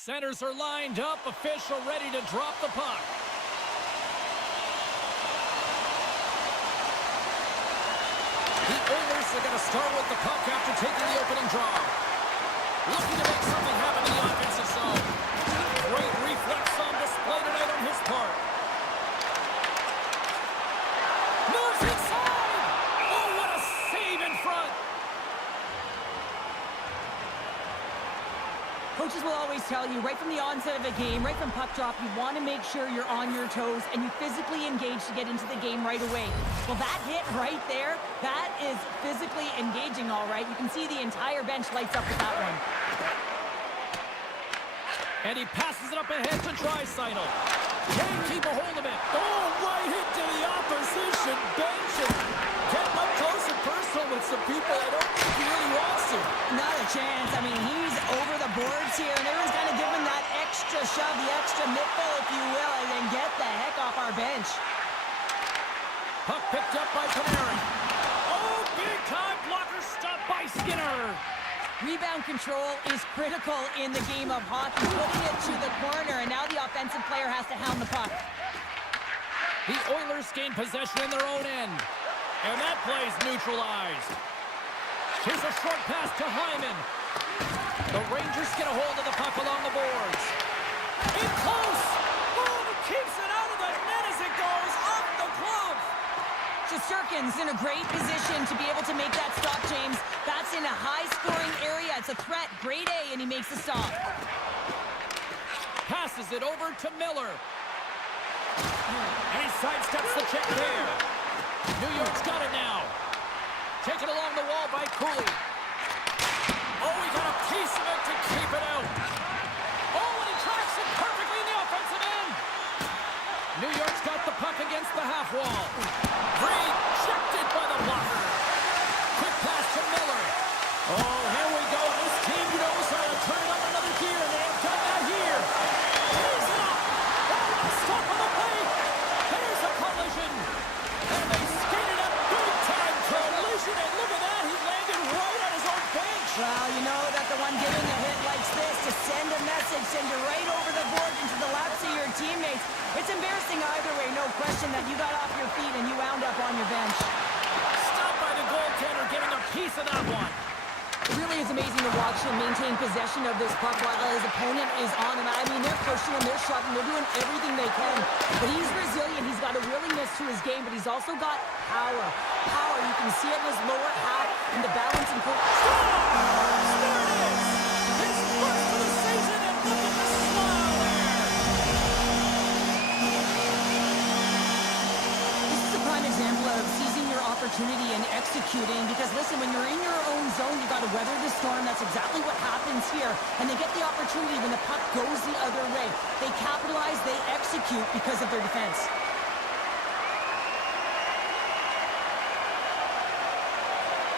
Centers are lined up. Official ready to drop the puck. The Oilers are going to start with the puck after taking the opening draw. Looking to make something happen in the offensive zone. Great reflex on display tonight on his part. Moves inside! Oh, what a save in front! Coaches will always tell you, right from the onset of a game, right from puck drop, you want to make sure you're on your toes and you physically engage to get into the game right away. Well, that hit right there, that is physically engaging, all right. You can see the entire bench lights up with that one. And he passes it up ahead to Draisaitl. Can't keep a hold of it. Oh, right hit to the opposition bench. Getting up close and personal with some people I don't think he really wants to. Not a chance. I mean, he's over the boards here, and everyone's kind of giving that extra shove, the extra mittful, if you will, and then get the heck off our bench. Puck picked up by Panarin. Oh, big-time blocker stopped by Skinner. Rebound control is critical in the game of hockey, putting it to the corner, and now the offensive player has to hound the puck. The Oilers gain possession in their own end, and that play's neutralized. Here's a short pass to Hyman. The Rangers get a hold of the puck along the boards. In close! Oh, keeps it out of the net as it goes off the glove. Shesterkin's in a great position to be able to make that stop, James. That's in a high-scoring area. It's a threat. Grade A, and he makes the stop. Passes it over to Miller. And he sidesteps the check there. New York's got it now. Taken along the wall by Cooley. Oh, he got a piece of it to keep it out. Oh, and he tracks it perfectly in the offensive end. New York's got the puck against the half wall. Rejected by the blocker. Quick pass to Miller. Oh, here we go. This team knows how to turn up another gear, and they have done that here. Here's it up. Oh, stop on the plate. There's a collision. And they skated a big-time collision, and look at that. He landed right on his own bench. Well, you know that the one giving a hit likes this to send a message, send you right over the board into the laps of your teammates. It's embarrassing either way, no question that you got off your feet and you wound up on your bench. Stopped by the goaltender, getting a piece of that one. It really is amazing to watch him maintain possession of this puck while his opponent is on him. I mean, they're pushing him, they're shoving, they're doing everything they can. But he's resilient, he's got a willingness to his game, but he's also got power. Power, you can see it in his lower half and the balance and... There it is! His first for the season, and look at the smile there! This is a prime example of seizing your opportunity and executing, because listen, when you're in your own zone, you got to weather the storm. That's exactly what happens here. And they get the opportunity when the puck goes the other way. They capitalize, they execute because of their defense.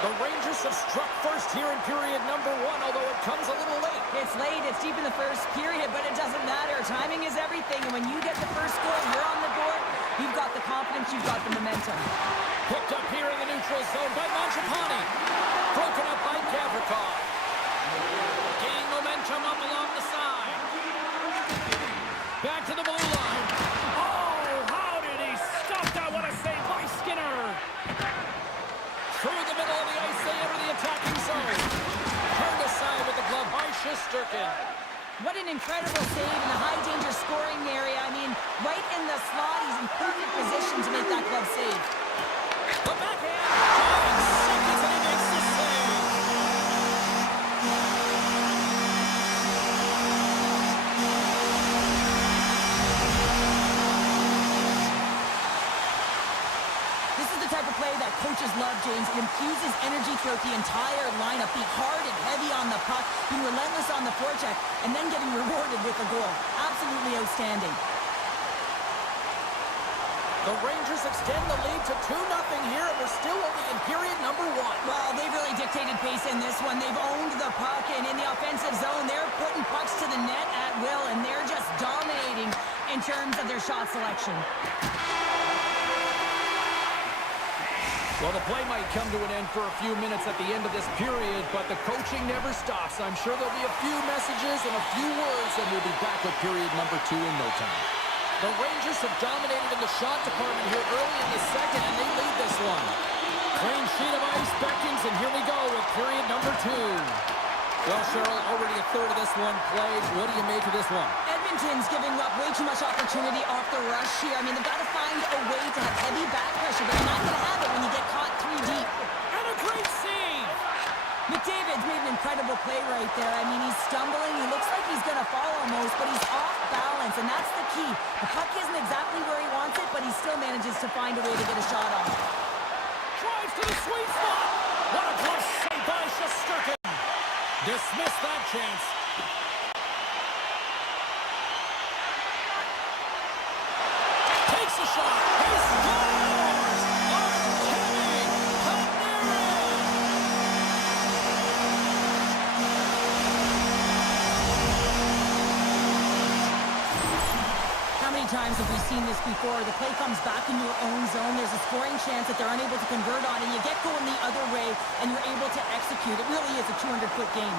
The Rangers have struck first here in period number 1, although it comes a little late. It's late, it's deep in the first period, but it doesn't matter. Timing is everything, and when you get the first goal, you're on the board. You've got the confidence, you've got the momentum. Picked up here in the neutral zone by Mangiapane. Broken up by Gavrikov. Gaining momentum up along the side. Back to the blue line. Oh, how did he stop that? What a save by Skinner. Through the middle of the ice, they enter the attacking zone. Turned aside with the glove by Shesterkin. What an incredible save in the high-danger scoring area. I mean, right in the slot, he's in perfect position to make that glove save. The backhand. 5 seconds, and he makes the save. This is the type of play that coaches love, James. It infuses energy throughout the entire lineup. Be hard and heavy on the puck, being relentless on the forecheck, and then getting rewarded with a goal. Absolutely outstanding. The Rangers extend the lead to 2-0 here, and we're still only in period number 1. Well, they've really dictated pace in this one. They've owned the puck, and in the offensive zone, they're putting pucks to the net at will, and they're just dominating in terms of their shot selection. Well, the play might come to an end for a few minutes at the end of this period, but the coaching never stops. I'm sure there'll be a few messages and a few words, and we'll be back with period number 2 in no time. The Rangers have dominated in the shot department here early in the second, and they lead this one. Clean sheet of ice beckons, and here we go with period number 2. Well, Cheryl, already a third of this one played. What do you make of this one? Edmonton's giving up way too much opportunity off the rush here. I mean, they've got to find a way to have heavy back pressure, but they're not going to have it when you get caught 3 deep. And a great save! McDavid's made an incredible play right there. I mean, he's stumbling. He looks like he's going to fall almost, but he's off balance, and that's the key. The puck isn't exactly where he wants it, but he still manages to find a way to get a shot off. Drives to the sweet spot! What a glove save by Shesterkin! Dismiss that chance. Takes a shot. He scores! Artemi Panarin! How many times have we seen this before? The play comes back in your own zone. There's a scoring chance that they're unable to convert on, and you get going the other way, and you're able to execute. It really is a 200-foot game.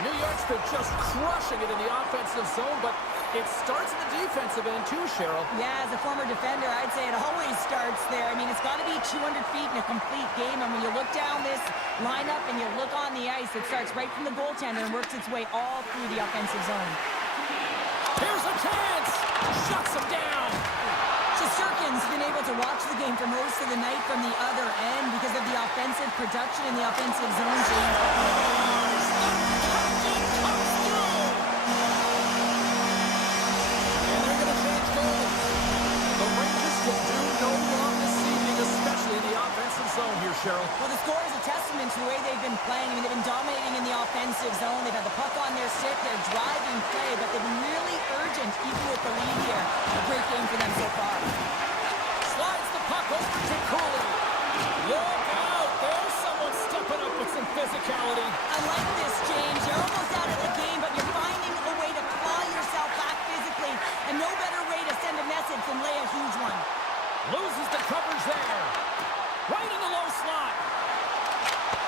New York's been just crushing it in the offensive zone, but it starts in the defensive end too, Cheryl. Yeah, as a former defender, I'd say it always starts there. I mean, it's got to be 200 feet in a complete game, and when you look down this lineup and you look on the ice, it starts right from the goaltender and works its way all through the offensive zone. Here's a chance! Shuts him down! Shesterkin's been able to watch the game for most of the night from the other end because of the offensive production in the offensive zone, James. Zone here, Cheryl. Well, the score is a testament to the way they've been playing. I mean, they've been dominating in the offensive zone. They've had the puck on their stick. They're driving play, but they've been really urgent, even with the lead here. A great game for them so far. Slides the puck over to Cooley. Look out! There's someone stepping up with some physicality. I like this, James. You're almost out of the game, but you're finding a way to claw yourself back physically, and no better way to send a message than lay a huge one. Loses the coverage there. Right in the low slot.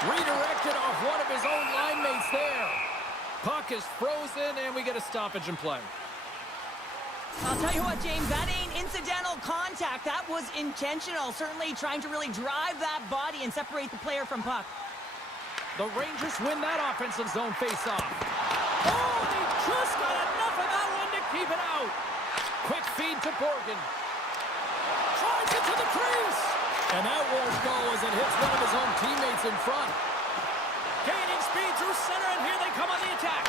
Redirected off one of his own line mates there. Puck is frozen, and we get a stoppage in play. I'll tell you what, James, that ain't incidental contact. That was intentional. Certainly trying to really drive that body and separate the player from puck. The Rangers win that offensive zone face-off. Oh, they just got enough of that one to keep it out. Quick feed to Borgen. Tries it to the crease. And that won't go as it hits one of his own teammates in front. Gaining speed through center, and here they come on the attack.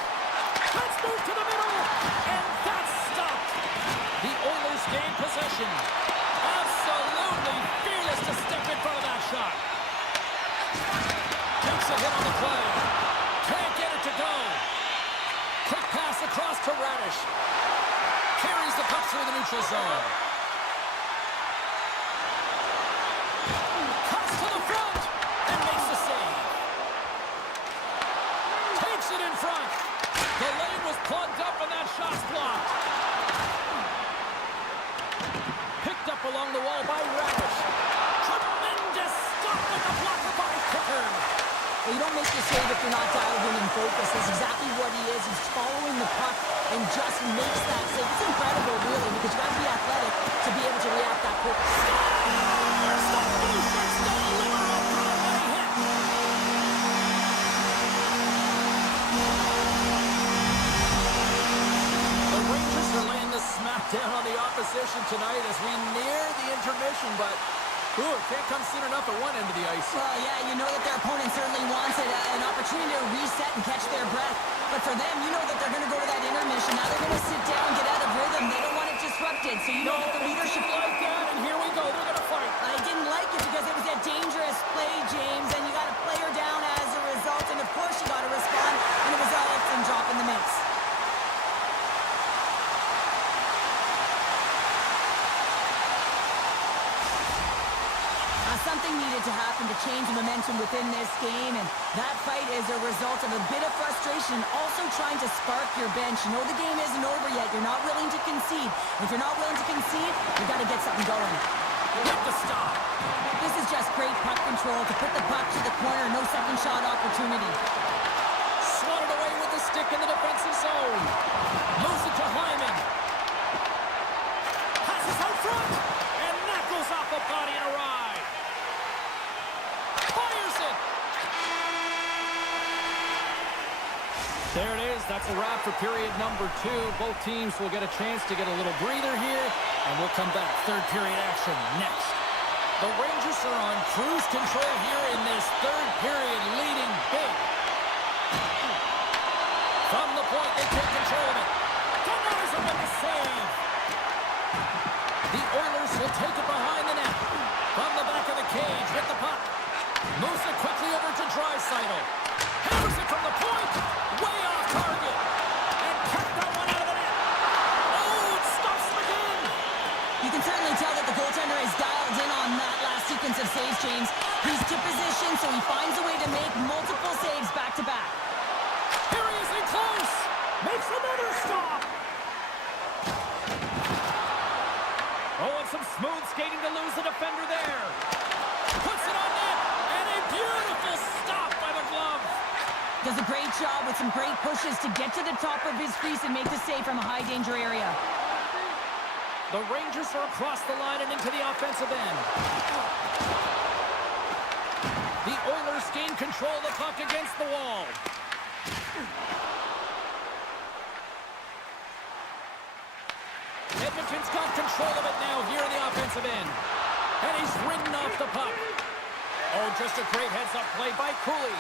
Let's move to the middle, and that's stopped. The Oilers gain possession. Absolutely fearless to step in front of that shot. Takes a hit on the play. Can't get it to go. Quick pass across to Radish. Carries the puck through the neutral zone. The lane was plugged up and that shot's blocked. Picked up along the wall by Radish. Tremendous stop with the blocker by Pickard. Well, you don't make the save if you're not dialed in and focused. That's exactly what he is. He's following the puck and just makes that save. It's incredible, really, because you got to be athletic to be able to react that quick. Stop! Blue shirts don't deliver on Broadway hit. Smackdown on the opposition tonight as we near the intermission, but it can't come soon enough at one end of the ice. Well, yeah, you know that their opponent certainly wants it, an opportunity to reset and catch their breath. But for them, you know that they're going to go to that intermission. Now they're going to sit down, get out of rhythm. They don't want it disrupted, so you know that the leadership... like that, and here we go. They're going to fight. I didn't like it because it was a dangerous play, James, and you got a player down as a result, and of course you got to respond, and it was Ellison dropping the mix. Something something needed to happen to change the momentum within this game, and that fight is a result of a bit of frustration, also trying to spark your bench. You know the game isn't over yet. You're not willing to concede. If you're not willing to concede, you got to get something going. With the stop. This is just great puck control to put the puck to the corner. No second shot opportunity. Swatted away with the stick in the defensive zone. Moves it to Hyman. Passes out front. And that goes off the body and a ride. Fires it. There it is. That's a wrap for period number 2. Both teams will get a chance to get a little breather here. And we'll come back. Third period action next. The Rangers are on cruise control here in this third period, leading big. From the point, they take control of it. Denies him with the save. The Oilers will take it behind the net. From the back of the cage with the puck. Moves it quickly over to Draisaitl. Hammers it from the point. Way off target. And kept that one out of the net. Oh, it stops him again. You can certainly tell that the goaltender is dialed in on that last sequence of saves, James. He's to position, so he finds a way to make multiple saves back-to-back. Here he is in close. Makes another stop. Oh, and some smooth skating to lose the defender there. Puts it on net. And a beautiful stop by the glove. Does a great job with some great pushes to get to the top of his crease and make the save from a high-danger area. The Rangers are across the line and into the offensive end. The Oilers gain control of the puck against the wall. Edmonton's got control of it now here in the offensive end. And he's ridden off the puck. Oh, just a great heads-up play by Cooley.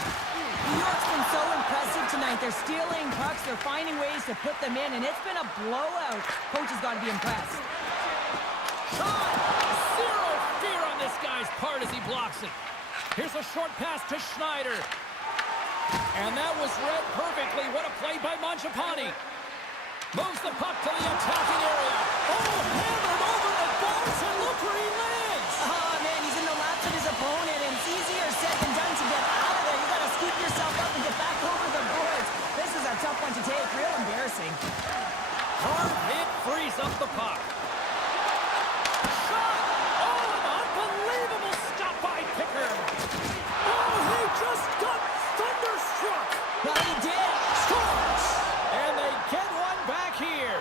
New York's been so impressive tonight. They're stealing pucks. They're finding ways to put them in, and it's been a blowout. Coach has got to be impressed. Shot! Zero fear on this guy's part as he blocks it. Here's a short pass to Schneider. And that was read perfectly. What a play by Mangiapane. Moves the puck to the attacking area. Oh, hammered over the boards, and look where he lands. Oh, man, he's in the laps of his opponent, and it's easier said than done to get out of there. You got to scoop yourself up and get back over the boards. This is a tough one to take. Real embarrassing. Hard hit frees up the puck. Shot! Oh, an unbelievable stop by Picker. Oh, he just got thunderstruck. Well, he did. Scores! And they get one back here.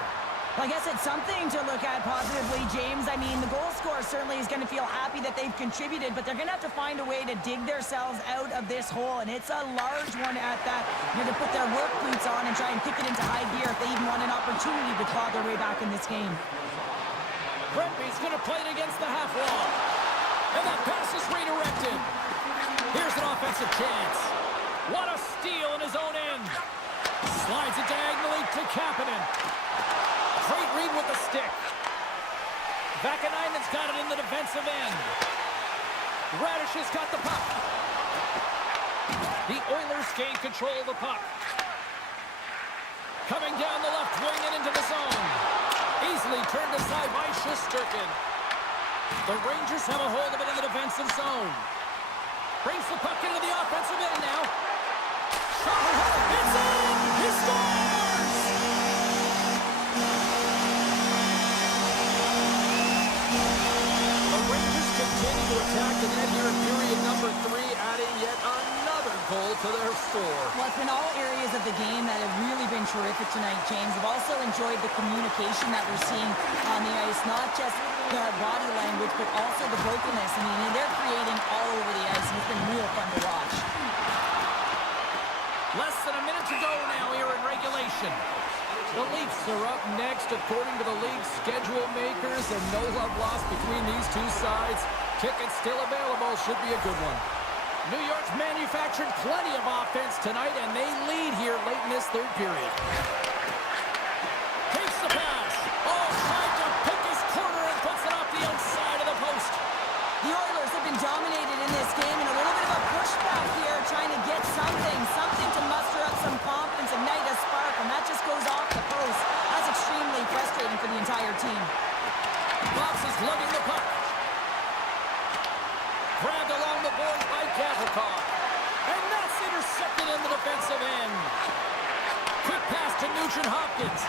Well, I guess it's something to look at positively, James. I mean, the goal scorer certainly is going to feel happy that they've contributed, but they're going to have to find a way to dig themselves out of this hole, and it's a large one at that. You know, to put their work boots on and try and kick it into high gear if they even want an opportunity to claw their way back in this game. Brentby's going to play it against the half wall. And that pass is redirected. Here's an offensive chance. What a steal in his own end. Slides it diagonally to Kapanen. Great read with the stick. Vakanainen's got it in the defensive end. Radish has got the puck. The Oilers gain control of the puck. Coming down the left wing and into the zone. Easily turned aside by Shesterkin. The Rangers have a hold of it in the defensive zone. Brings the puck into the offensive end now. Shot! It's in! He scores! The Rangers continue to attack the net here in period number 3, adding yet another goal to their score. Well, it's been all areas of the game that have really been terrific tonight, James. I've also enjoyed the communication that we're seeing on the ice, not just the body language, but also the vocalness. I mean, they're creating all over the ice, and it's been real fun to watch. Less than a minute to go now here in regulation. The Leafs are up next according to the league's schedule makers, and no love lost between these two sides. Tickets still available. Should be a good one. New York's manufactured plenty of offense tonight, and they lead here late in this third period. Takes the pass. Oh, tried to pick his corner and puts it off the outside of the post. The Oilers have been dominated in this game, and a little bit of a pushback here, trying to get something to muster up some confidence, ignite a spark, and that just goes off the post. That's extremely frustrating for the entire team. Box is lugging the puck. Grabbed along Gavrikov. And that's intercepted in the defensive end. Quick pass to Nugent Hopkins.